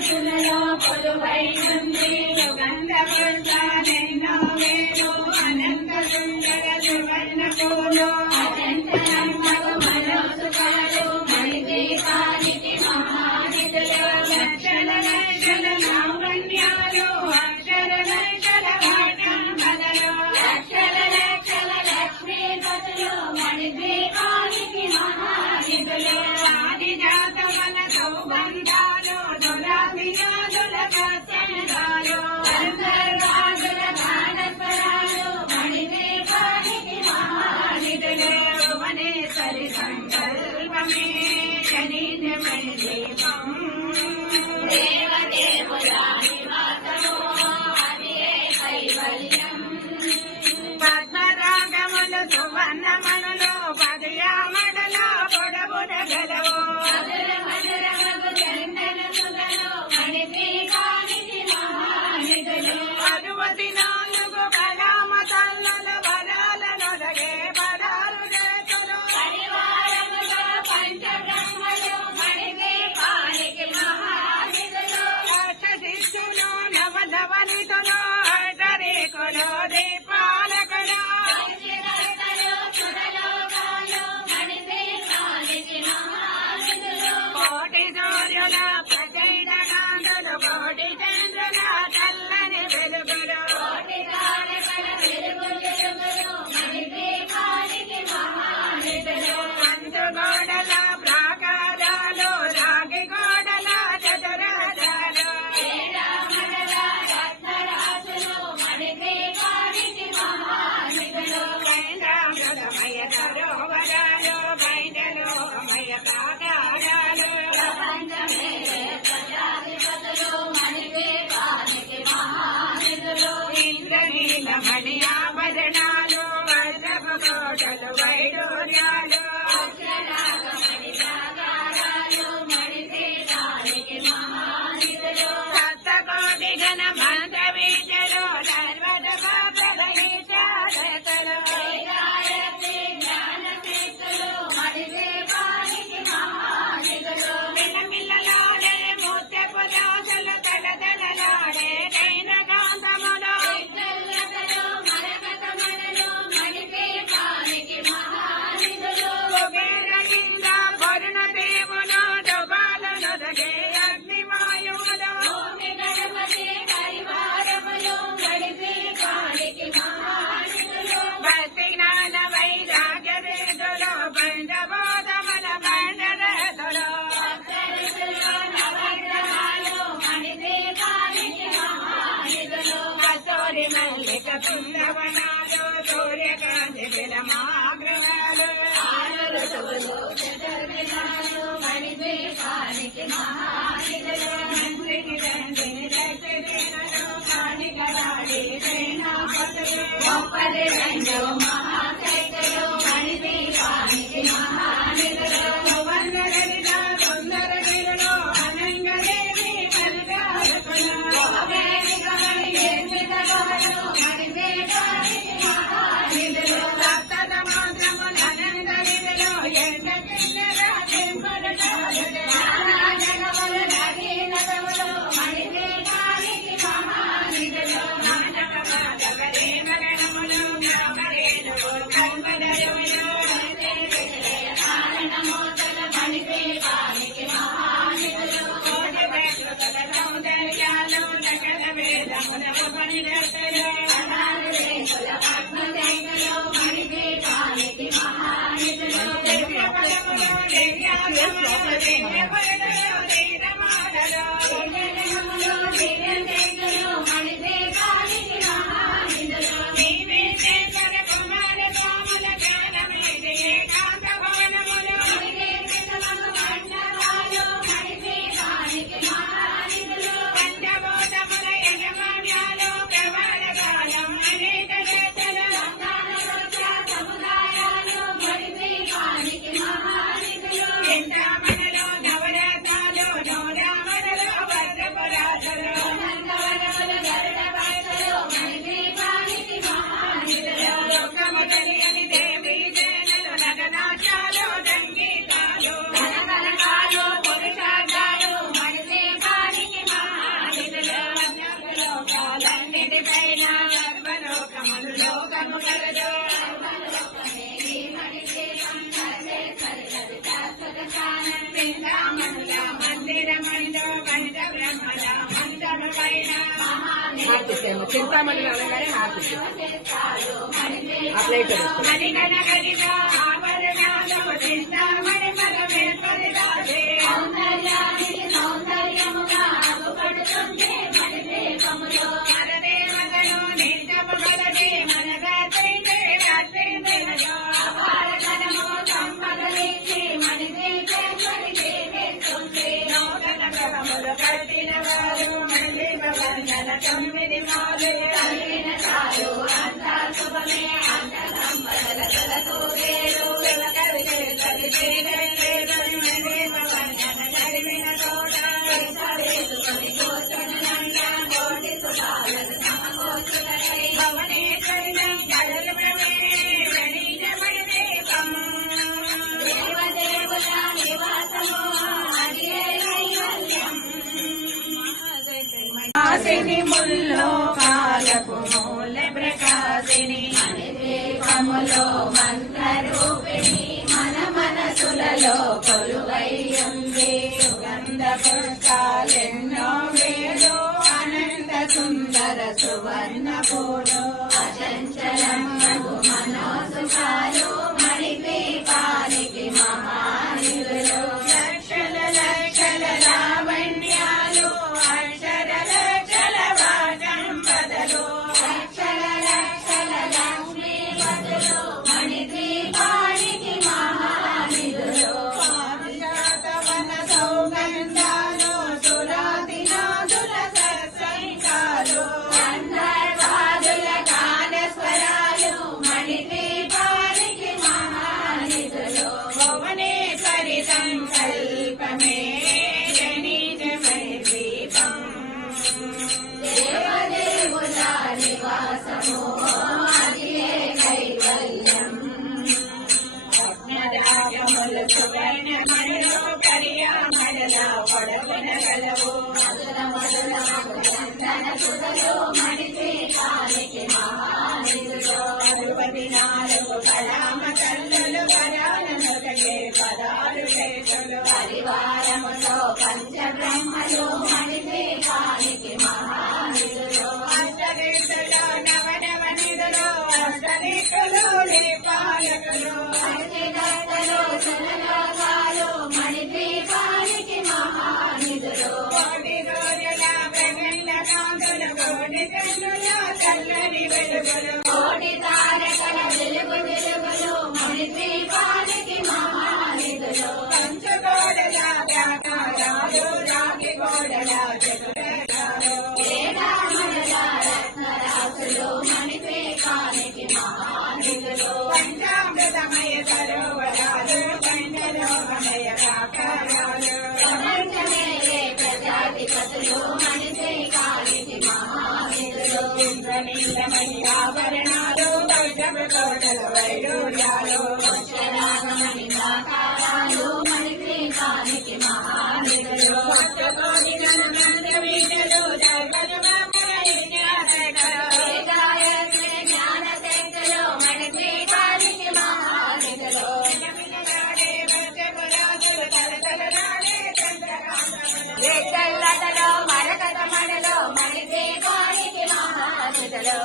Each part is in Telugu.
మనుషులలో పొలువైనంది సుగంధపుష్పాలెన్నో వేలు అనంత సుందర సువర్ణ పూలు అత్యంత నమ్మకు మనోసుకాలు మణిదీపానికి మహానిధులు లక్షల లక్షల లావణ్యాలు అక్షర లక్షల వాటాంబలలు లక్షల లక్షల లక్ష్మీపతులు మణిదీపానికి మహానిధులు ఆదిజాత మన సౌబంధాలు దురాభినాదుల ప్రసంగాలు అంతర్గాదుల గానస్వరాలు మణిదీపానికి మహానిధులు భువనేశ్వరి సంకల్పమే శనిమణి దీపం దేవదేవుల నివాసము అదే కైవల్యం పద్మరాగములు సువర్ణమణులు పదయామడలో పొడవున గలవు అరువది నాలుగు బలామ తల్లలు వరాలనొదగే పదాలు చేతులు పరివారములో పంచబ్రహ్మలు మణిదీపానికి మహానిధులు అష్టసిద్ధులు నవధవనితులు అటరేకులు దీపాలకులు కోటి సూర్యుల ప్రచండ కాంతులు కోటి చంద్రుల చల్లని వెలుగులు కంచు గోడల ప్రాకారాలు రాగి గోడల చతురాలు కైలామృతమయ సరోవరాలు బైండలోమయ ప్రాకారాలు ఇంద్రనీలమణి ఆభరణాలు వర్షపు కోటలు వైడూర్యాలు సప్తకోటి ఘన మంత్ర వీజలు సర్వద ప్రదహితాలు మిల్లమిల్లలాడే ముత్యపు దోసలు తడతడలాడే కైన కాంతములు కుబేరలింగ వరుణ దేవులు దుబాలనొదగే అగ్నివాయువులు భక్తి జ్ఞాన వైరాగ్య వేదులు బంధబోధముల బండరతులు కస్తూరి మల్లిక బృందవనాలు సూర్యకాంతి విలమాగృహాలు మంత్రికి దండిని దక్షిణలు కాణికరాడి సేనాపతులు గొప్పది రెండు మహాశైతులు మణిదీపానికి మహానిధులు సువర్ణగరిలో సుందర గిరులు అనంగదేవి పరిగారకులు సప్త సముద్రములు అనంగరిలో ఎండ కిందర చెంపలు మానవ మాధవరే మగనములు గ్రామరేణువు కల్పదరువులు కోటి ప్రకృతుల సౌందర్యాలు సకల వేదముల ఉపనిషత్తులు దివ్యపదములు దివ్యాసములు దివ్యపరదలు దివ్యమాలలు నీవే శేఖర కుమార స్వాముల జ్ఞానమేది ఏకాంత భవనములు పంచభూతముల యజమాన్యాలు ప్రమాణ కాలం అనేక చేతలు చింతామణిలో నవరత్న హార్తిస్తాము చింతామణి అనగానే హార్తిస్తాం ఆ ప్లేట్ చింతామణి కట్టిన వారు మళ్ళీ వందన 9 మాలు కలిగిన చాలు అంతా శుభమే అంత సంపదల తొలతూరేరు చదివిన తోట వేసుకొని కూర్చొని కోటి సుధాలను సమకూర్చులకై భవనేశ్వరి కడలు గణీయమణి దీపం దేవదేవుల నివాసము ఆసిని ముల్లో కాలపు మూల ప్రకాశిని కములో మంత్రరూపిణి మన మనసులలో కొలువై ఉంది సుగంధ పుష్పాలెన్నో వేడు అనంత సుందర సువర్ణ పూలు అచంచలం మనోసుఖాలు మణిపీఠానికి మహానిధులు లక్షల లక్షల లావణ్యాలు సంకల్పమే జనిజమై దీపం దేవదేవుల నివాసము అదియే కైవల్యం రత్నరాగములు సువర్ణ మణిలో కరియామణుల పొడవున గలవు మధుర మధుర చందన సుధలో మణిపీఠానికి మహానిధులు 64 కళామ కల్లులు వరాలను పదాలు చేతులు పరివారములో పంచబ్రహ్మలు మణిపీఠానికి మహానిధులు అష్టదిక్కుల నవనవ నిధులు అష్టదిక్కులు పాలకులు అష్టగట్టలు సులలోకాలు మణిపీఠానికి మహానిధులు కోటి రోజుల ప్రగండ కాంతులు కోటి కన్నుల చల్లని వెలుగులు కోటి తారకల వెలుగు వెలుగులు మణిపీఠానికి మహానిధులు పంచగోడల వ్యాపారాలు రాగి గోడల చతురాలు వేదామణుల రత్నరాసులు మణిపీఠానికి మహానిధులు పంచామృతమయ సరోవరాలు పంచలోకమయ ప్రాకారాలు ప్రపంచమేలే ప్రజాధిపతులు మణిపీఠానికి మహానిధులు ఇంద్రనీలమయ ఆభరణాలు వైద్యపు కోటల వైడూర్యాలు మణిపీఠానికి మహానిధులు మంత్రవీణలు గాయత్రి జ్ఞానశక్తులు మణిపీఠానికి మహానిధులు వెచ్చల్లటలో మరకతమణులు మణిపీఠానికి మహానిధులు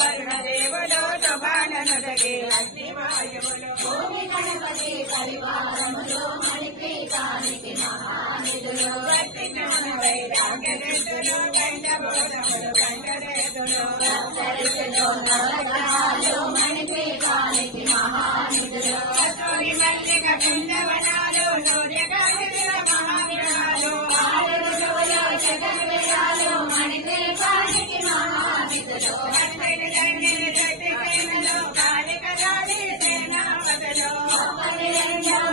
వరుణదేవులు శుభాననుదగే అగ్నివాయువులు భూమి గణపతి పరివారములు మణిపీఠానికి మహానిధులు వైరాగ్యదులు కంఠబోధములు కంఠరేతులు నవగ్రహాలు మణిపీఠానికి మహానిధులు మల్లిక కుందవనాలు సూర్యకాంతుల మహాగ్రహాలు ఆరులు జగన్వేదాలు మణిపీఠానికి మహానిధులు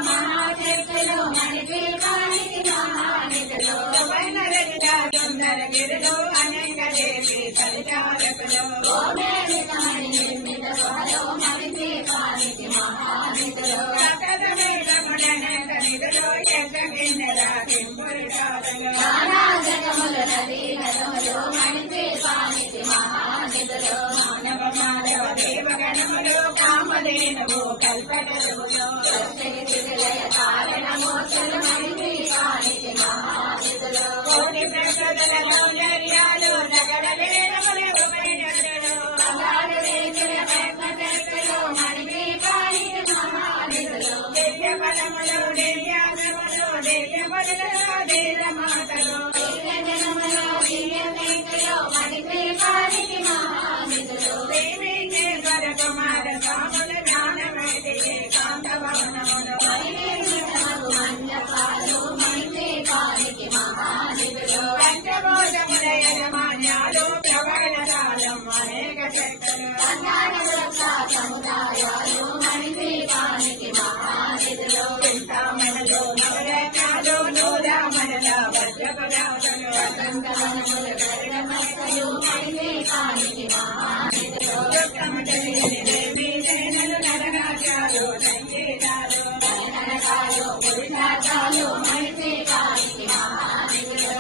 మహాశక్తులు మణిపీఠానికి మహానిధులు మాతలో జనమలో దివ్యమేకలో మణిపీఠానికి మహానిధులు దేవేశ్వర కుమార స్వాముల జ్ఞానమైతే కాంతవనములో మణిపీఠమగు మండపాలు మణిపీఠానికి మహానిధులు పంచభూతముల యజమాన్యాలు ప్రవళకాలం అనేక శక్తులు కర్ణాటక సముదాయాలు మణిపీఠానికి మహానిధులు చింతామణులు నవరత్నాలు నూరామణుల వజ్రపదార్థులు వసంతవనముల గరుడమస్తలు మణిపీఠానికి మహానిధులు దుఃఖము తెలియని దేవీ సేనలు నరనాట్యాలు సంగీతాలు నరకాలు పురుషార్థాలు మణిపీఠానికి మహానిధులు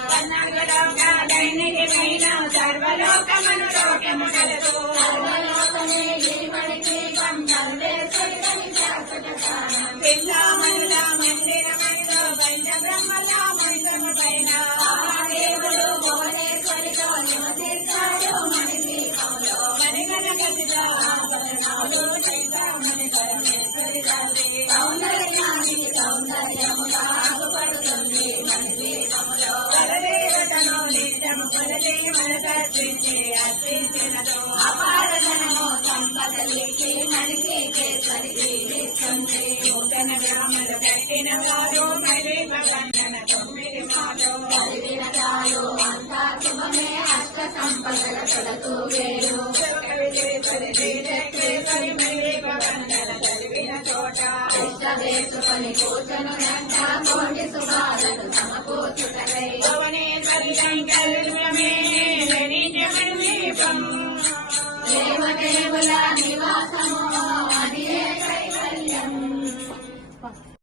దైనికమైన సర్వలోకమును లోకము కలదు సర్వలోకమే గిరిమణిపీఠం సర్వేశ్వరికని శాశ్వత స్థానం చింతామణుల మందిరమణిలో పంచబ్రహ్మల మంత్రము పైన మహాదేవుడు భువనేశ్వరితో నివసిస్తాడు మణిపీఠంలో మణిగణపతిలో ఆభరణాలు చింతామణి పరమేశ్వరి తల్లి సౌందర్యానికి సౌందర్యము బాగుపడుతుంది మణిపీఠంలో పరదేవతను నిత్యము పరదేవన దర్శించి అర్పించినదో అపారధనము సంపదలికి మణిపీఠేశ్వరికి ఇస్తుంది నూతన గ్రామలు కట్టిన వారు మరి భగంగన 9 మాలు వినటాలు అంతా శుభమే అష్ట సంపదల కొరకు వేరు విజేశ్వరి శ్రీచక్రేశ్వరి మరి భగంగన చదివిన చోట వేసుకొని కూర్చొని గంట కోటి శుభాలను సమకూర్చుటకై భువనేశ్వరి శంకరమే నిత్యమణి దీపం దేవదేవుల నివాసము